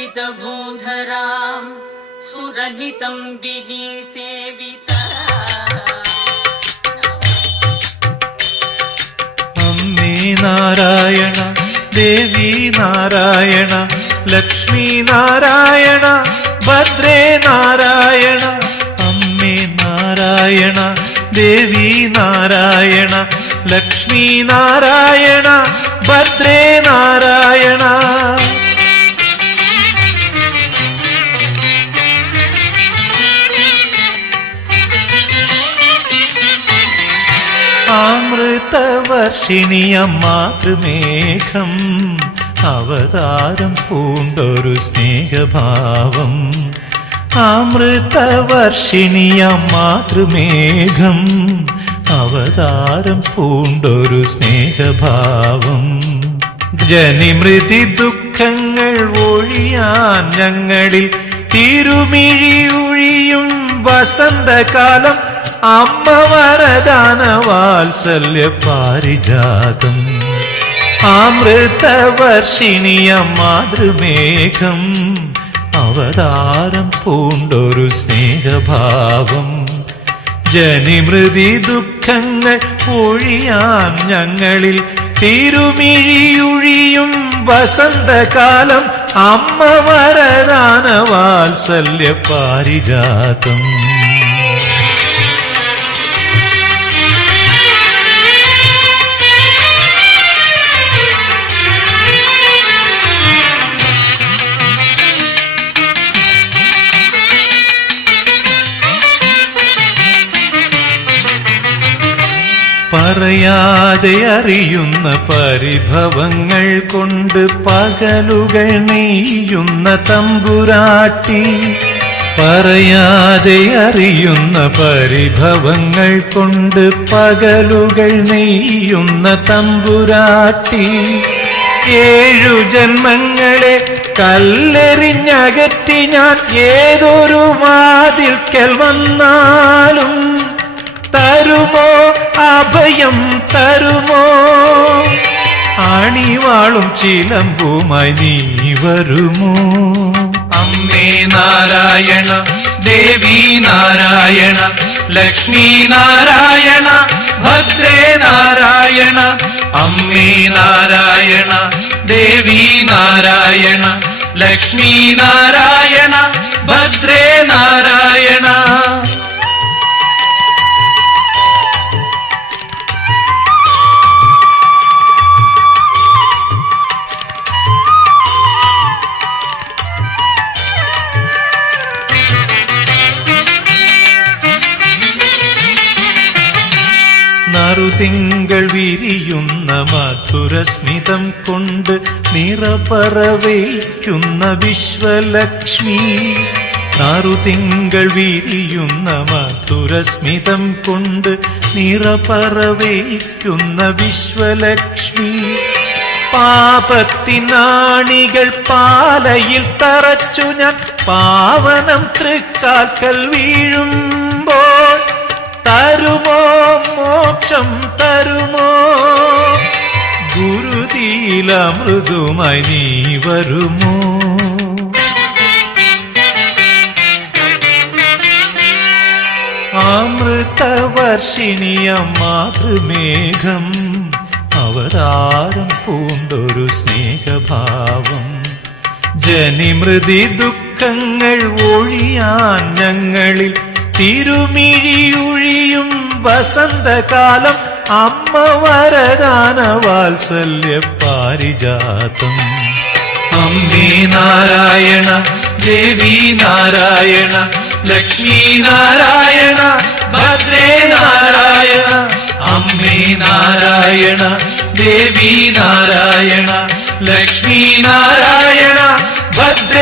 अर्चितभूधरां सुरनितं विनिसेविता अम्मे नारायण देवी नारायण लक्ष्मी नारायण भद्रे नारायण अम्मे नारायण देवी नारायण लक्ष्मी नारायण भद्रे नारायण അമൃതവർഷിണിയ മാതൃമേഘം അവതാരം പൂണ്ടൊരു സ്നേഹഭാവം. അമൃതവർഷിണിയ മാതൃമേഘം അവതാരം പൂണ്ടൊരു സ്നേഹഭാവം. ജനിമൃതി ദുഃഖങ്ങൾ ഒഴിയാൻ ഞങ്ങളിൽ തിരുമിഴി ഒഴിയും വസന്തകാലം അമ്മ വരദാന വാത്സല്യ പാരിജാതം. അമൃതവർഷിണിയ മാതൃമേഘം. അവതാരം പൂണ്ടൊരു സ്നേഹഭാവം. ജനിമൃതി ദുഃഖങ്ങൾ ഒഴിയാൻ ഞങ്ങളിൽ തിരുമിഴിയുഴിയും വസന്തകാലം അമ്മ വരദാന വാത്സല്യ പാരിജാതം. പറയാതെ അറിയുന്ന പരിഭവങ്ങൾ കൊണ്ട് പകലുകൾ നെയ്യുന്ന തമ്പുരാട്ടി. പറയാതെ അറിയുന്ന പരിഭവങ്ങൾ കൊണ്ട് പകലുകൾ നെയ്യുന്ന തമ്പുരാട്ടി. ഏഴു ജന്മങ്ങളെ കല്ലെറിഞ്ഞകറ്റി ഞാൻ ഏതൊരു വാതിൽക്കൽ വന്നാലും തരുമോ അഭയം തരുമോ? ആണിവാളും ചിലമ്പുമായി നീ വരുമോ? അമ്മേ നാരായണ ദേവി നാരായണ ലക്ഷ്മി നാരായണ ഭദ്രേ നാരായണ അമ്മേ നാരായണ ദേവി നാരായണ ലക്ഷ്മി നാരായണ ഭദ്രേ നാരായണ. നറുതിങ്കൾ വിരിയുന്ന മധുരസ്മിതം കൊണ്ട് നിറപറവയ്ക്കുന്ന വിശ്വലക്ഷ്മി. നറുതിങ്കൾ വിരിയുന്ന മധുരസ്മിതം കൊണ്ട് നിറപറവയ്ക്കുന്ന വിശ്വലക്ഷ്മി. പാപത്തിനാണികൾ പാലയിൽ തറച്ചു ഞാൻ പാവനം തൃക്കാക്കൽ വീഴുമ്പോൾ തരുമോ മോക്ഷം തരുമോ? ഗുരുതീലമൃദുമായി നീ വരുമോ? അമൃതവർഷിണിയ മാതൃമേഘം അവതാരം പൂണ്ടൊരു സ്നേഹഭാവം. ജനിമൃതി ദുഃഖങ്ങൾ ഒഴിയാൻ ഞങ്ങളിൽ തിരുമിഴിയൊഴിയും വസന്തകാലം അമ്മ വരദാന വാത്സല്യ പാരിജാതം. അമ്മേ നാരായണ ദേവി നാരായണ ലക്ഷ്മി നാരായണ ഭദ്രേ നാരായണ. അമ്മേ നാരായണ ദേവി നാരായണ ലക്ഷ്മി നാരായണ ഭദ്ര